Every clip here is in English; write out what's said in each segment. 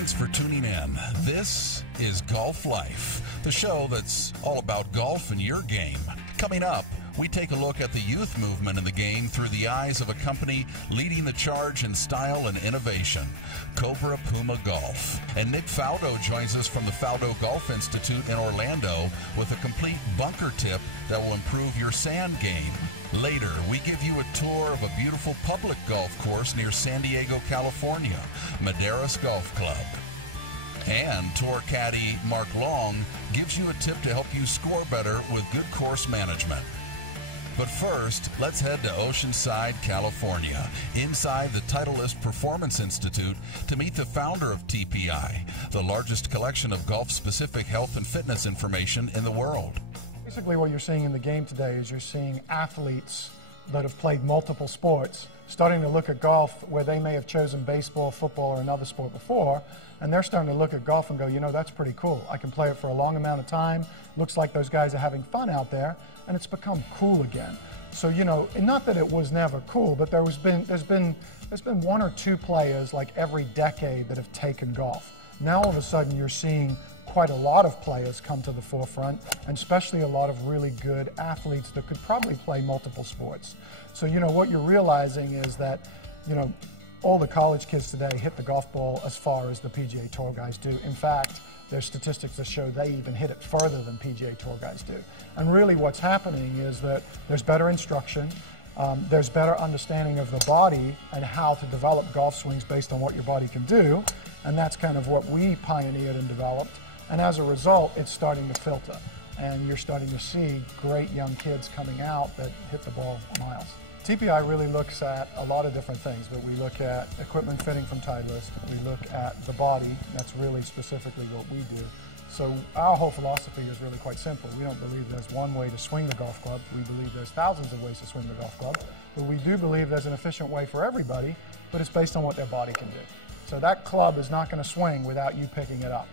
Thanks for tuning in. This is Golf Life, the show that's all about golf and your game. Coming up, we take a look at the youth movement in the game through the eyes of a company leading the charge in style and innovation, Cobra Puma Golf. And Nick Faldo joins us from the Faldo Golf Institute in Orlando with a complete bunker tip that will improve your sand game. Later, we give you a tour of a beautiful public golf course near San Diego, California, Maderas Golf Club. And tour caddy Mark Long gives you a tip to help you score better with good course management. But first, let's head to Oceanside, California, inside the Titleist Performance Institute to meet the founder of TPI, the largest collection of golf-specific health and fitness information in the world. Basically what you're seeing in the game today is you're seeing athletes that have played multiple sports starting to look at golf where they may have chosen baseball, football, or another sport before, and they're starting to look at golf and go, you know, that's pretty cool. I can play it for a long amount of time. Looks like those guys are having fun out there, and it's become cool again. So, you know, not that it was never cool, but there's been one or two players like every decade that have taken golf. Now all of a sudden you're seeing quite a lot of players come to the forefront, and especially a lot of really good athletes that could probably play multiple sports. So, you know, what you're realizing is that, you know, all the college kids today hit the golf ball as far as the PGA Tour guys do. In fact, there's statistics that show they even hit it further than PGA Tour guys do. And really what's happening is that there's better instruction, there's better understanding of the body and how to develop golf swings based on what your body can do, and that's kind of what we pioneered and developed. And as a result, it's starting to filter, and you're starting to see great young kids coming out that hit the ball miles. TPI really looks at a lot of different things, but we look at equipment fitting from Titleist, we look at the body, that's really specifically what we do. So our whole philosophy is really quite simple. We don't believe there's one way to swing the golf club, we believe there's thousands of ways to swing the golf club, but we do believe there's an efficient way for everybody, but it's based on what their body can do. So that club is not going to swing without you picking it up.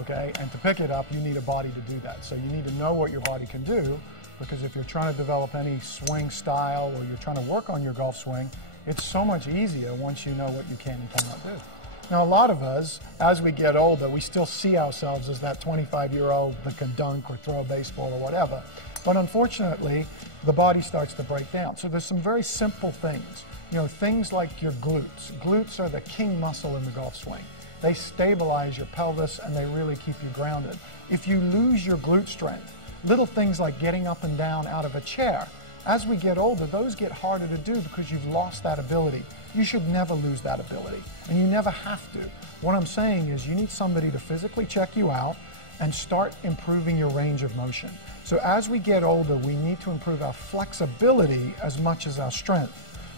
Okay, and to pick it up, you need a body to do that. So you need to know what your body can do, because if you're trying to develop any swing style or you're trying to work on your golf swing, it's so much easier once you know what you can and cannot do. Now, a lot of us, as we get older, we still see ourselves as that 25-year-old that can dunk or throw a baseball or whatever. But unfortunately, the body starts to break down. So there's some very simple things. You know, things like your glutes. Glutes are the king muscle in the golf swing. They stabilize your pelvis and they really keep you grounded. If you lose your glute strength, little things like getting up and down out of a chair, as we get older, those get harder to do because you've lost that ability. You should never lose that ability, and you never have to. What I'm saying is you need somebody to physically check you out and start improving your range of motion. So as we get older, we need to improve our flexibility as much as our strength.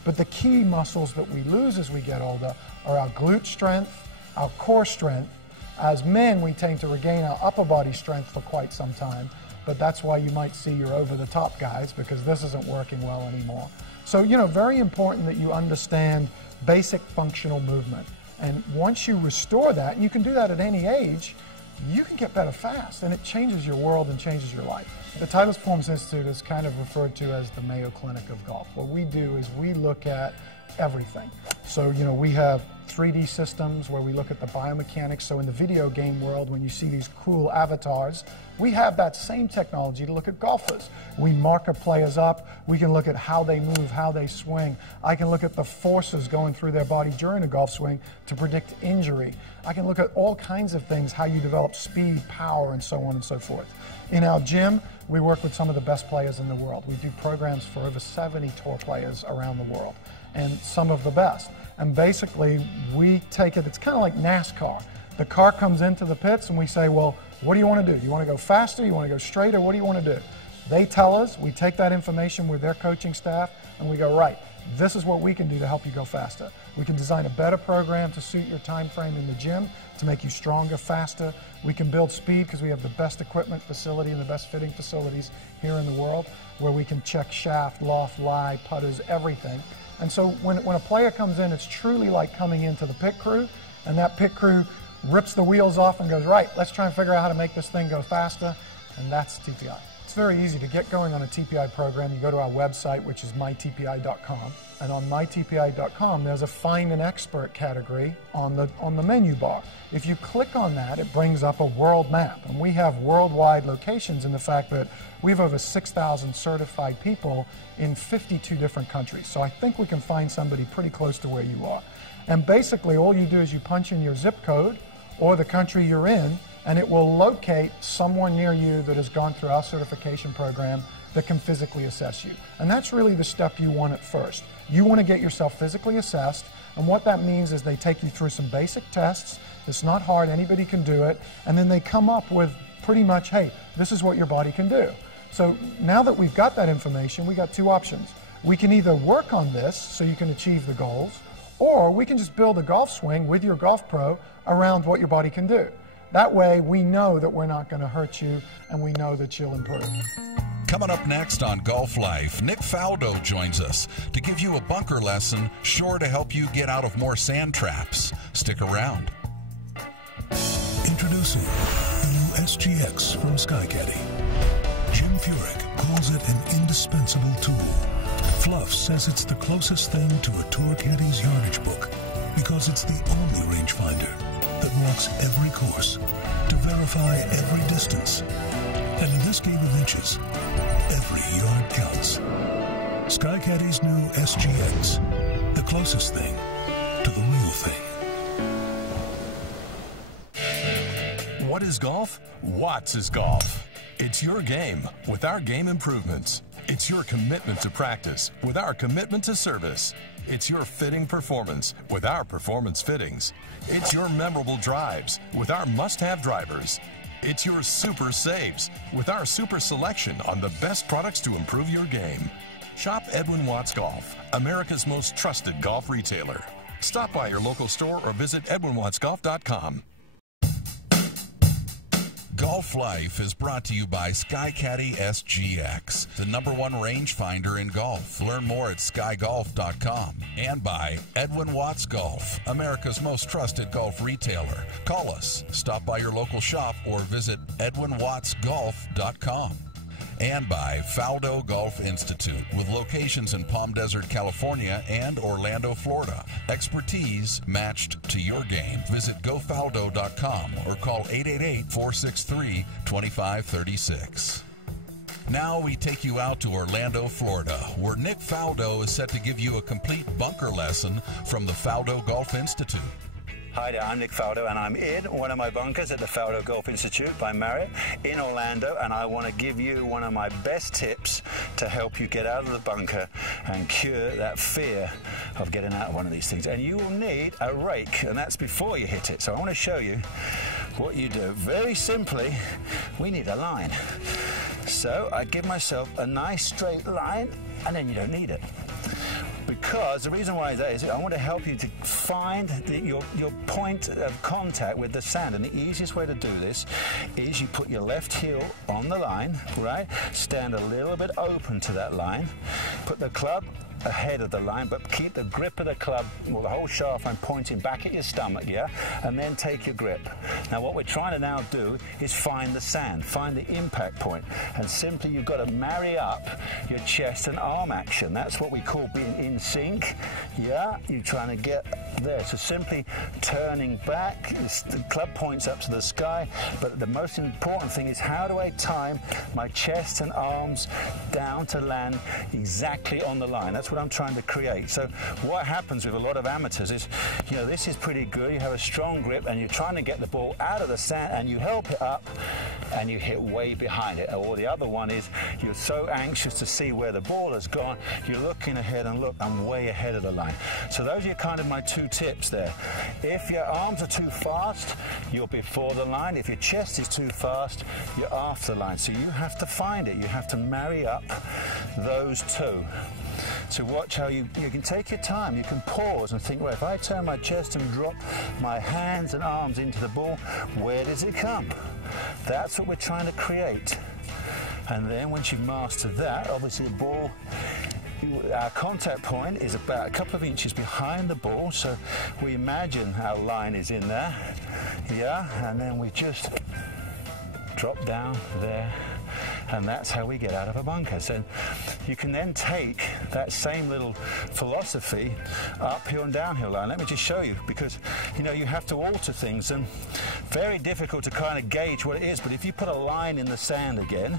But the key muscles that we lose as we get older are our glute strength, our core strength. As men, we tend to regain our upper body strength for quite some time, but that's why you might see your over-the-top guys, because this isn't working well anymore. So, you know, very important that you understand basic functional movement. And once you restore that, and you can do that at any age, you can get better fast, and it changes your world and changes your life. The Titleist Performance Institute is kind of referred to as the Mayo Clinic of golf. What we do is we look at everything. So, you know, we have 3D systems where we look at the biomechanics. So in the video game world, when you see these cool avatars, we have that same technology to look at golfers. We mark our players up. We can look at how they move, how they swing. I can look at the forces going through their body during a golf swing to predict injury. I can look at all kinds of things, how you develop speed, power, and so on and so forth. In our gym, we work with some of the best players in the world. We do programs for over 70 tour players around the world, and some of the best. And basically, we take it, it's kind of like NASCAR. The car comes into the pits and we say, well, what do you want to do? You want to go faster? You want to go straighter? What do you want to do? They tell us, we take that information with their coaching staff, and we go, right, this is what we can do to help you go faster. We can design a better program to suit your time frame in the gym to make you stronger, faster. We can build speed because we have the best equipment facility and the best fitting facilities here in the world, where we can check shaft, loft, lie, putters, everything. And so when a player comes in, it's truly like coming into the pit crew, and that pit crew rips the wheels off and goes, right, let's try and figure out how to make this thing go faster, and that's TPI. It's very easy to get going on a TPI program. You go to our website, which is mytpi.com. And on mytpi.com, there's a Find an Expert category on the menu bar. If you click on that, it brings up a world map. And we have worldwide locations in the fact that we have over 6,000 certified people in 52 different countries. So I think we can find somebody pretty close to where you are. And basically, all you do is you punch in your zip code or the country you're in, and it will locate someone near you that has gone through our certification program that can physically assess you. And that's really the step you want at first. You want to get yourself physically assessed, and what that means is they take you through some basic tests. It's not hard, anybody can do it, and then they come up with pretty much, hey, this is what your body can do. So now that we've got that information, we got two options. We can either work on this so you can achieve the goals, or we can just build a golf swing with your golf pro around what your body can do. That way, we know that we're not going to hurt you, and we know that you'll improve. Coming up next on Golf Life, Nick Faldo joins us to give you a bunker lesson sure to help you get out of more sand traps. Stick around. Introducing the new SGX from SkyCaddy. Jim Furyk calls it an indispensable tool. Fluff says it's the closest thing to a tour caddy's yardage book because it's the only rangefinder that walks every course to verify every distance. And in this game of inches, every yard counts. SkyCaddy's new SGX, the closest thing to the real thing. What is golf? Watts is golf. It's your game with our game improvements. It's your commitment to practice with our commitment to service. It's your fitting performance with our performance fittings. It's your memorable drives with our must-have drivers. It's your super saves with our super selection on the best products to improve your game. Shop Edwin Watts Golf, America's most trusted golf retailer. Stop by your local store or visit edwinwattsgolf.com. Golf Life is brought to you by SkyCaddy SGX, the #1 rangefinder in golf. Learn more at skygolf.com. And by Edwin Watts Golf, America's most trusted golf retailer. Call us, stop by your local shop, or visit edwinwattsgolf.com. And by Faldo Golf Institute, with locations in Palm Desert, California and Orlando, Florida. Expertise matched to your game. Visit gofaldo.com or call 888-463-2536. Now we take you out to Orlando, Florida, where Nick Faldo is set to give you a complete bunker lesson from the Faldo Golf Institute. Hi there, I'm Nick Faldo, and I'm in one of my bunkers at the Faldo Golf Institute by Marriott in Orlando, and I want to give you one of my best tips to help you get out of the bunker and cure that fear of getting out of one of these things. And you will need a rake, and that's before you hit it. So I want to show you what you do. Very simply, we need a line. So I give myself a nice straight line, and then you don't need it. Because the reason why that is, I want to help you to find your point of contact with the sand. And the easiest way to do this is you put your left heel on the line, right? Stand a little bit open to that line. Put the club ahead of the line, but keep the grip of the club, well, the whole shaft line pointing back at your stomach, yeah? And then take your grip. Now what we're trying to now do is find the sand, find the impact point, and simply you've got to marry up your chest and arm action. That's what we call being in sync, yeah? You're trying to get there. So simply turning back, the club points up to the sky, but the most important thing is how do I time my chest and arms down to land exactly on the line. That's what I'm trying to create. So what happens with a lot of amateurs is, you know, this is pretty good. You have a strong grip and you're trying to get the ball out of the sand and you help it up and you hit way behind it. Or the other one is you're so anxious to see where the ball has gone, you're looking ahead and look, I'm way ahead of the line. So those are kind of my two tips there. If your arms are too fast, you're before the line. If your chest is too fast, you're after the line. So you have to find it. You have to marry up those two. So watch how you can take your time. You can pause and think, well, if I turn my chest and drop my hands and arms into the ball, where does it come? That's what we're trying to create. And then once you've mastered that, obviously the ball, our contact point is about a couple of inches behind the ball. So we imagine our line is in there. Yeah, and then we just drop down there And that's how we get out of a bunker. So you can then take that same little philosophy uphill and downhill line. Let me just show you, because you know you have to alter things, and very difficult to kind of gauge what it is. But if you put a line in the sand again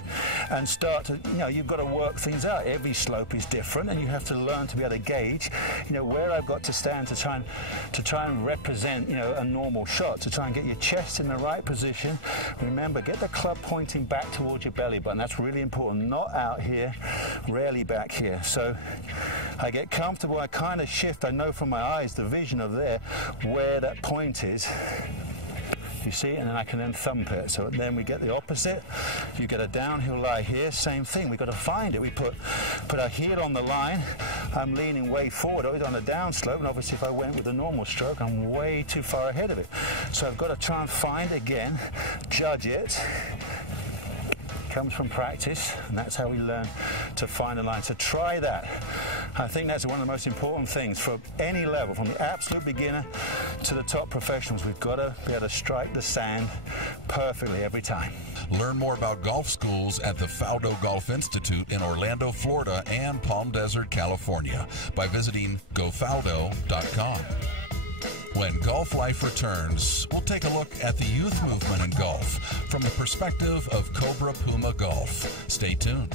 and start to, you know, you've got to work things out. Every slope is different, and you have to learn to be able to gauge, you know, where I've got to stand to try and represent, you know, a normal shot, to try and get your chest in the right position. Remember, get the club pointing back towards your belly button. That's really important. Not out here, rarely back here. So I get comfortable, I kind of shift. I know from my eyes, the vision of there, where that point is. You see, and then I can then thump it. So then we get the opposite. You get a downhill lie here, same thing. We've got to find it. We put our heel on the line. I'm leaning way forward, always on a downslope, and obviously if I went with a normal stroke, I'm way too far ahead of it. So I've got to try and find again, judge it. Comes from practice, and that's how we learn to find a line. So try that. I think that's one of the most important things for any level, from the absolute beginner to the top professionals. We've got to be able to strike the sand perfectly every time. Learn more about golf schools at the Faldo Golf Institute in Orlando, Florida and Palm Desert, California by visiting gofaldo.com. When Golf Life returns, we'll take a look at the youth movement in golf from the perspective of Cobra Puma Golf. Stay tuned.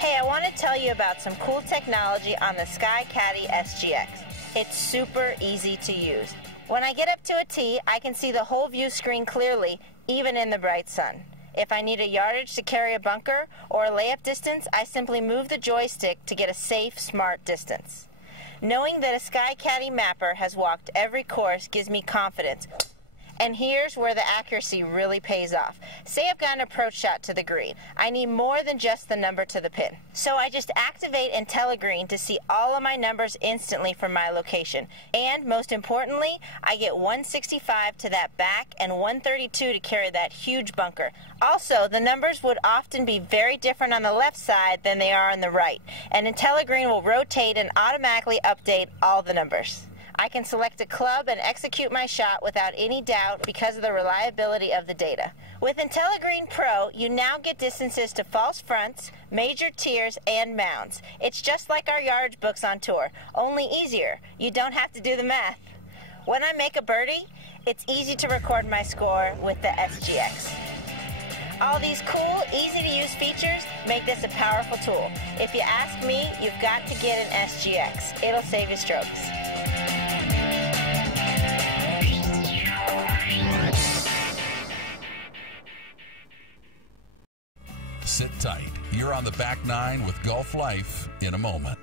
Hey, I want to tell you about some cool technology on the SkyCaddy SGX. It's super easy to use. When I get up to a tee, I can see the whole view screen clearly, even in the bright sun. If I need a yardage to carry a bunker or a layup distance, I simply move the joystick to get a safe, smart distance. Knowing that a SkyCaddy mapper has walked every course gives me confidence. And here's where the accuracy really pays off. Say I've got an approach shot to the green. I need more than just the number to the pin. So I just activate IntelliGreen to see all of my numbers instantly from my location. And most importantly, I get 165 to that back and 132 to carry that huge bunker. Also, the numbers would often be very different on the left side than they are on the right. And IntelliGreen will rotate and automatically update all the numbers. I can select a club and execute my shot without any doubt because of the reliability of the data. With IntelliGreen Pro, you now get distances to false fronts, major tiers, and mounds. It's just like our yardage books on tour, only easier. You don't have to do the math. When I make a birdie, it's easy to record my score with the SGX. All these cool, easy-to-use features make this a powerful tool. If you ask me, you've got to get an SGX. It'll save you strokes. Sit tight. You're on the back nine with Golf Life in a moment.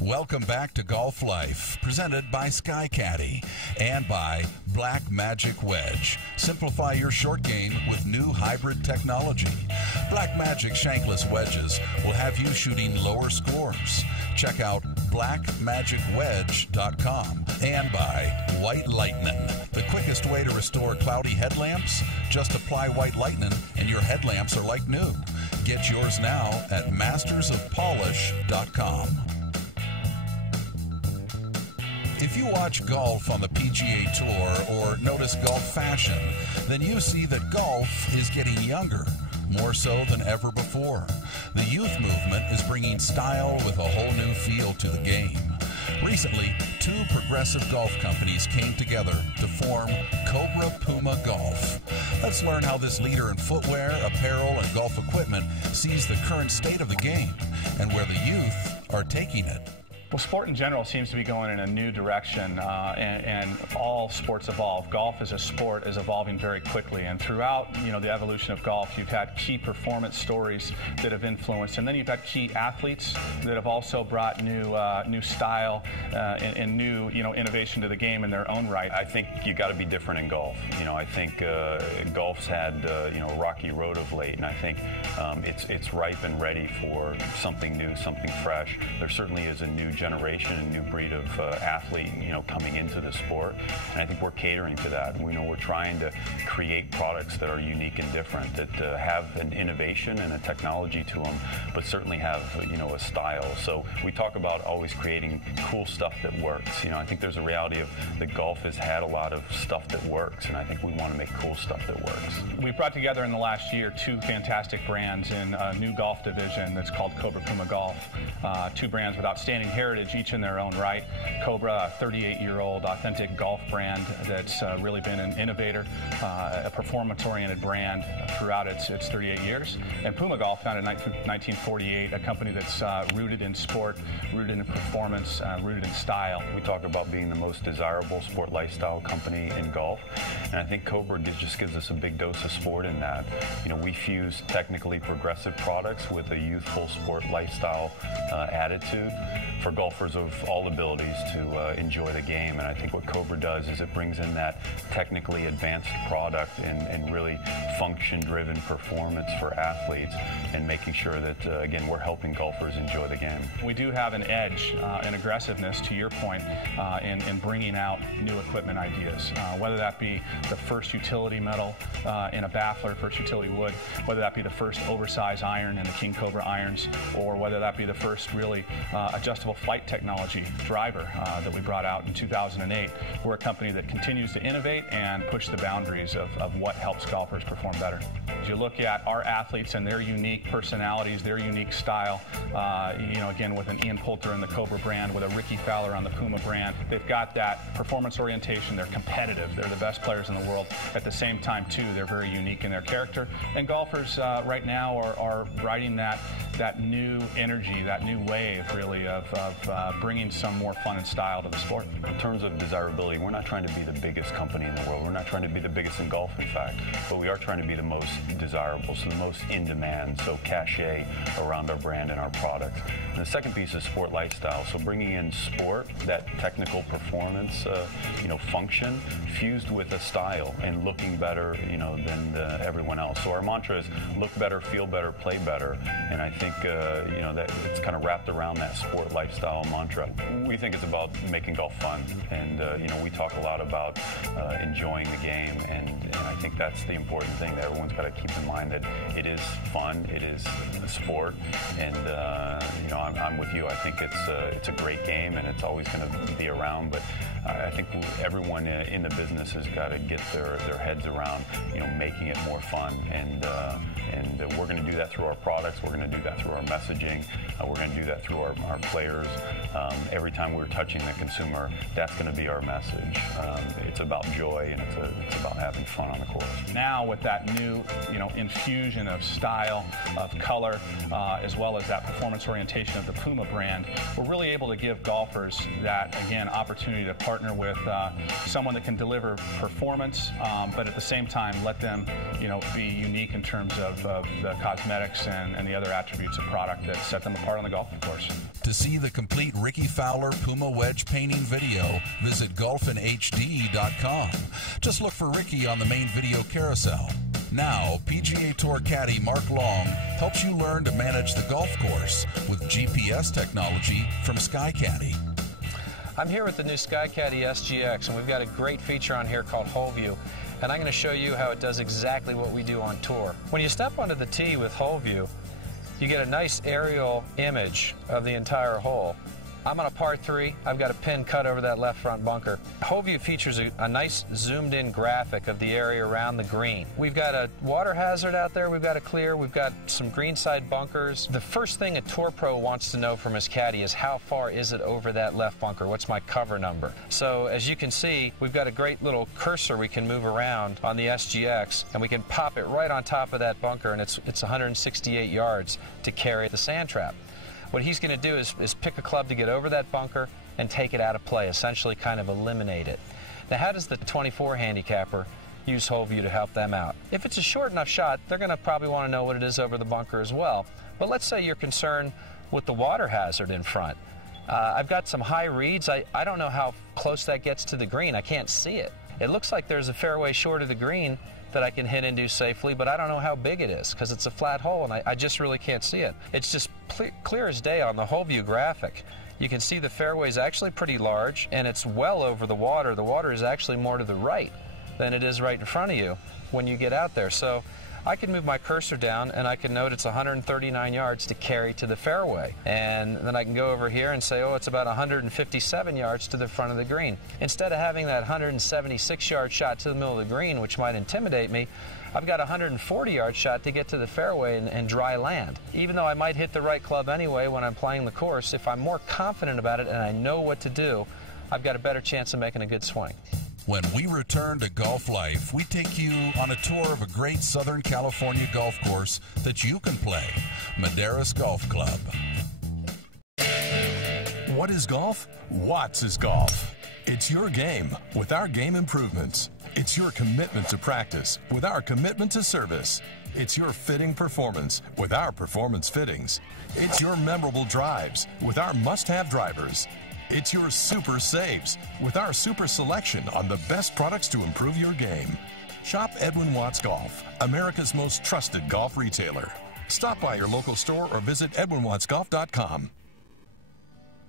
Welcome back to Golf Life, presented by SkyCaddy and by Black Magic Wedge. Simplify your short game with new hybrid technology. Black Magic shankless wedges will have you shooting lower scores. Check out blackmagicwedge.com. And by White Lightning, the quickest way to restore cloudy headlamps. Just apply White Lightning and your headlamps are like new. Get yours now at mastersofpolish.com. If you watch golf on the PGA Tour or notice golf fashion, then you see that golf is getting younger, more so than ever before. The youth movement is bringing style with a whole new feel to the game. Recently, two progressive golf companies came together to form Cobra Puma Golf. Let's learn how this leader in footwear, apparel, and golf equipment sees the current state of the game and where the youth are taking it. Well, sport in general seems to be going in a new direction, and all sports evolve. Golf as a sport is evolving very quickly, and throughout the evolution of golf, you've had key performance stories that have influenced, and then you've had key athletes that have also brought new style and new innovation to the game in their own right. I think you got to be different in golf. I think golf's had a rocky road of late, and I think it's ripe and ready for something new, something fresh. There certainly is a new generation, a new breed of athlete, coming into the sport. And I think we're catering to that. We're trying to create products that are unique and different, that have an innovation and a technology to them, but certainly have, a style. So we talk about always creating cool stuff that works. I think there's a reality of that golf has had a lot of stuff that works, and I think we want to make cool stuff that works. We brought together in the last year two fantastic brands in a new golf division that's called Cobra and Puma Golf. Two brands with outstanding heritage, each in their own right. Cobra, a 38-year-old authentic golf brand that's really been an innovator, a performance-oriented brand throughout its 38 years. And Puma Golf, founded in 1948, a company that's rooted in sport, rooted in performance, rooted in style. We talk about being the most desirable sport lifestyle company in golf, and I think Cobra just gives us a big dose of sport in that. We fuse technically progressive products with a youthful sport lifestyle attitude for golfers of all abilities to enjoy the game. And I think what Cobra does is it brings in that technically advanced product and really function-driven performance for athletes, and making sure that, again, we're helping golfers enjoy the game. We do have an edge, an aggressiveness, to your point, in bringing out new equipment ideas, whether that be the first utility metal in a baffler, first utility wood, whether that be the first oversized iron in the King Cobra irons, or whether that be the first really adjustable flight technology driver that we brought out in 2008. We're a company that continues to innovate and push the boundaries of what helps golfers perform better. As you look at our athletes and their unique personalities, their unique style, again, with an Ian Poulter in the Cobra brand, with a Rickie Fowler on the Puma brand, they've got that performance orientation. They're competitive. They're the best players in the world. At the same time, too, they're very unique in their character. And golfers right now are riding that new energy, that new wave, really, of bringing some more fun and style to the sport. In terms of desirability, we're not trying to be the biggest company in the world. We're not trying to be the biggest in golf, in fact, but we are trying to be the most desirable, so the most in demand, so cachet around our brand and our products. And the second piece is sport lifestyle, so bringing in sport, that technical performance, function, fused with a style and looking better, than everyone else. So our mantra is look better, feel better, play better, and I think, that it's kind of wrapped around that sport lifestyle mantra. We think it's about making golf fun, and, we talk a lot about enjoying the game, and I think that's the important thing that everyone's got to keep in mind, that it is fun, it is a sport, and, I'm with you. I think it's a great game, and it's always going to be around, but I think everyone in the business has got to get their heads around, making it more fun, and we're going to do that through our products. We're going to do that through our messaging. We're going to do that through our players. Every time we're touching the consumer, that's going to be our message. It's about joy, and it's about having fun on the course. Now, with that new, infusion of style, of color, as well as that performance orientation of the Puma brand, we're really able to give golfers that, again, opportunity to partner with someone that can deliver performance, but at the same time let them, be unique in terms of the cosmetics and the other attributes of product that set them apart on the golf course. To see the complete Rickie Fowler Puma wedge painting video, visit golfinhd.com. Just look for Rickie on the main video carousel. Now, PGA Tour caddy Mark Long helps you learn to manage the golf course with GPS technology from SkyCaddy. I'm here with the new SkyCaddy SGX, and we've got a great feature on here called Hole View, and I'm going to show you how it does exactly what we do on tour. When you step onto the tee with Hole View, you get a nice aerial image of the entire hole. I'm on a par 3. I've got a pin cut over that left front bunker. Hole View features a nice zoomed-in graphic of the area around the green. We've got a water hazard out there we've got to clear. We've got some greenside bunkers. The first thing a tour pro wants to know from his caddy is how far is it over that left bunker? What's my cover number? So as you can see, we've got a great little cursor we can move around on the SGX, and we can pop it right on top of that bunker, and it's 168 yards to carry the sand trap. What he's going to do is pick a club to get over that bunker and take it out of play, essentially kind of eliminate it. Now, how does the 24 handicapper use Hole View to help them out? If it's a short enough shot, they're going to probably want to know what it is over the bunker as well. But let's say you're concerned with the water hazard in front. I've got some high reeds. I don't know how close that gets to the green. I can't see it. It looks like there's a fairway short of the green that I can hit into safely, but I don't know how big it is because it's a flat hole and I just really can't see it. It's just clear as day on the Hole View graphic. you can see the fairway is actually pretty large, and it's well over the water. The water is actually more to the right than it is right in front of you when you get out there. So I can move my cursor down and I can note it's 139 yards to carry to the fairway. And then I can go over here and say, oh, it's about 157 yards to the front of the green. Instead of having that 176-yard shot to the middle of the green, which might intimidate me, I've got a 140-yard shot to get to the fairway and dry land. Even though I might hit the right club anyway when I'm playing the course, if I'm more confident about it and I know what to do, I've got a better chance of making a good swing. When we return to Golf Life, we take you on a tour of a great Southern California golf course that you can play, Maderas Golf Club. What is golf? Watts is golf. It's your game with our game improvements. It's your commitment to practice with our commitment to service. It's your fitting performance with our performance fittings. It's your memorable drives with our must-have drivers. It's your super saves with our super selection on the best products to improve your game. Shop Edwin Watts Golf, America's most trusted golf retailer. Stop by your local store or visit edwinwattsgolf.com.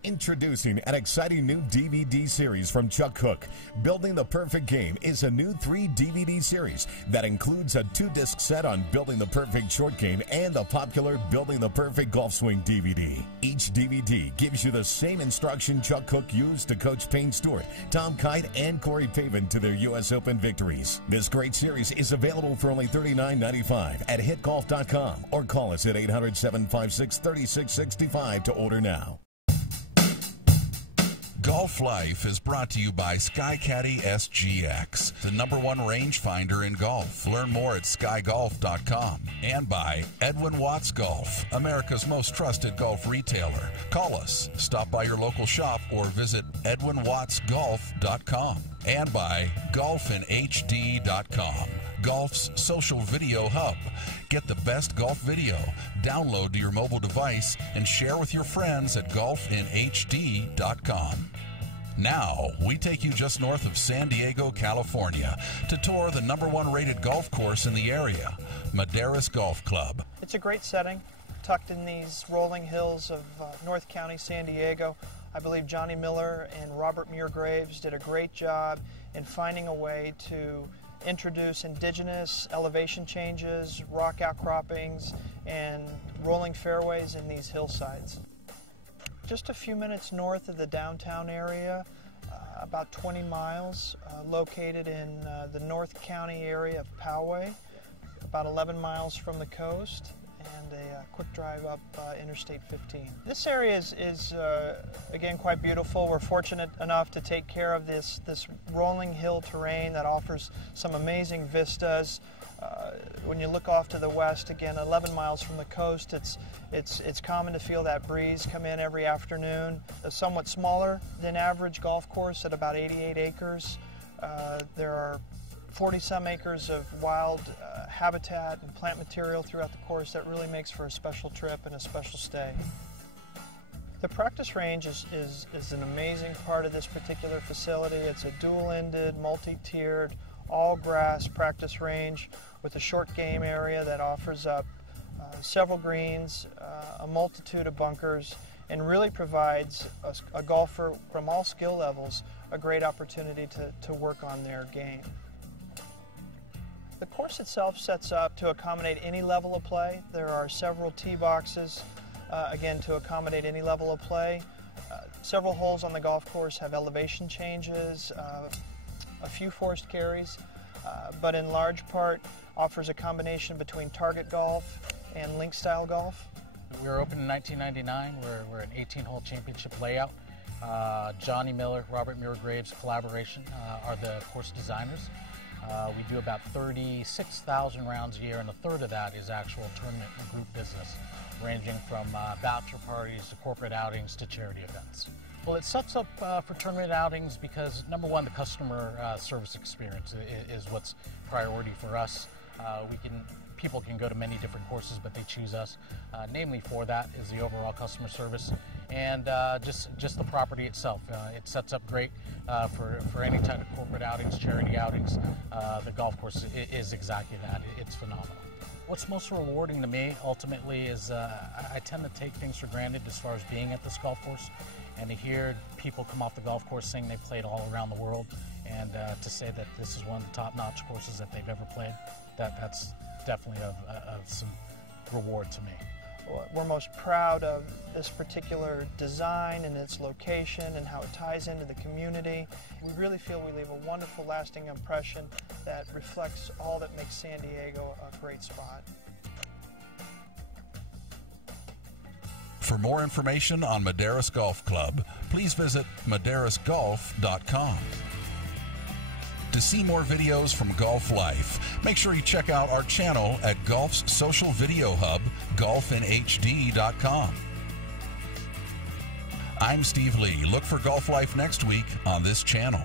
Introducing an exciting new DVD series from Chuck Cook. Building the Perfect Game is a new 3-DVD series that includes a 2-disc set on building the perfect short game and the popular Building the Perfect Golf Swing DVD. Each DVD gives you the same instruction Chuck Cook used to coach Payne Stewart, Tom Kite, and Corey Pavin to their U.S. Open victories. This great series is available for only $39.95 at hitgolf.com or call us at 800-756-3665 to order now. Golf Life is brought to you by SkyCaddy SGX, the #1 rangefinder in golf. Learn more at skygolf.com. And by Edwin Watts Golf, America's most trusted golf retailer. Call us, stop by your local shop, or visit edwinwattsgolf.com. And by golfinhd.com, golf's social video hub. Get the best golf video, download to your mobile device, and share with your friends at golfinhd.com. Now, we take you just north of San Diego, California, to tour the #1 rated golf course in the area, Maderas Golf Club. It's a great setting, tucked in these rolling hills of North County, San Diego. I believe Johnny Miller and Robert Muir Graves did a great job in finding a way to introduce indigenous elevation changes, rock outcroppings, and rolling fairways in these hillsides. Just a few minutes north of the downtown area, about 20 miles, located in the North County area of Poway, about 11 miles from the coast, and a quick drive up Interstate 15. This area is again, quite beautiful. We're fortunate enough to take care of this rolling hill terrain that offers some amazing vistas. When you look off to the west, again, 11 miles from the coast, it's common to feel that breeze come in every afternoon. A somewhat smaller than average golf course at about 88 acres. There are 40-some acres of wild habitat and plant material throughout the course that really makes for a special trip and a special stay. The practice range is an amazing part of this particular facility. It's a dual-ended, multi-tiered, all-grass practice range with a short game area that offers up several greens, a multitude of bunkers, and really provides a golfer from all skill levels a great opportunity to work on their game. The course itself sets up to accommodate any level of play. There are several tee boxes, again, to accommodate any level of play. Several holes on the golf course have elevation changes, a few forced carries, but in large part offers a combination between target golf and link-style golf. We were opened in 1999. We're an 18-hole championship layout. Johnny Miller, Robert Muir Graves collaboration are the course designers. We do about 36,000 rounds a year, and a third of that is actual tournament and group business, ranging from bachelor parties to corporate outings to charity events. Well, it sets up for tournament outings because, number one, the customer service experience is what's priority for us. People can go to many different courses, but they choose us. Namely for that is the overall customer service and just the property itself. It sets up great for any type of corporate outings, charity outings. The golf course is exactly that. It's phenomenal. What's most rewarding to me ultimately is I tend to take things for granted as far as being at this golf course. and to hear people come off the golf course saying they've played all around the world, and to say that this is one of the top-notch courses that they've ever played, that's definitely of some reward to me. We're most proud of this particular design and its location and how it ties into the community. We really feel we leave a wonderful, lasting impression that reflects all that makes San Diego a great spot. For more information on Maderas Golf Club, please visit maderasgolf.com. To see more videos from Golf Life, make sure you check out our channel at Golf's social video hub, golfinhd.com. I'm Steve Lee. Look for Golf Life next week on this channel.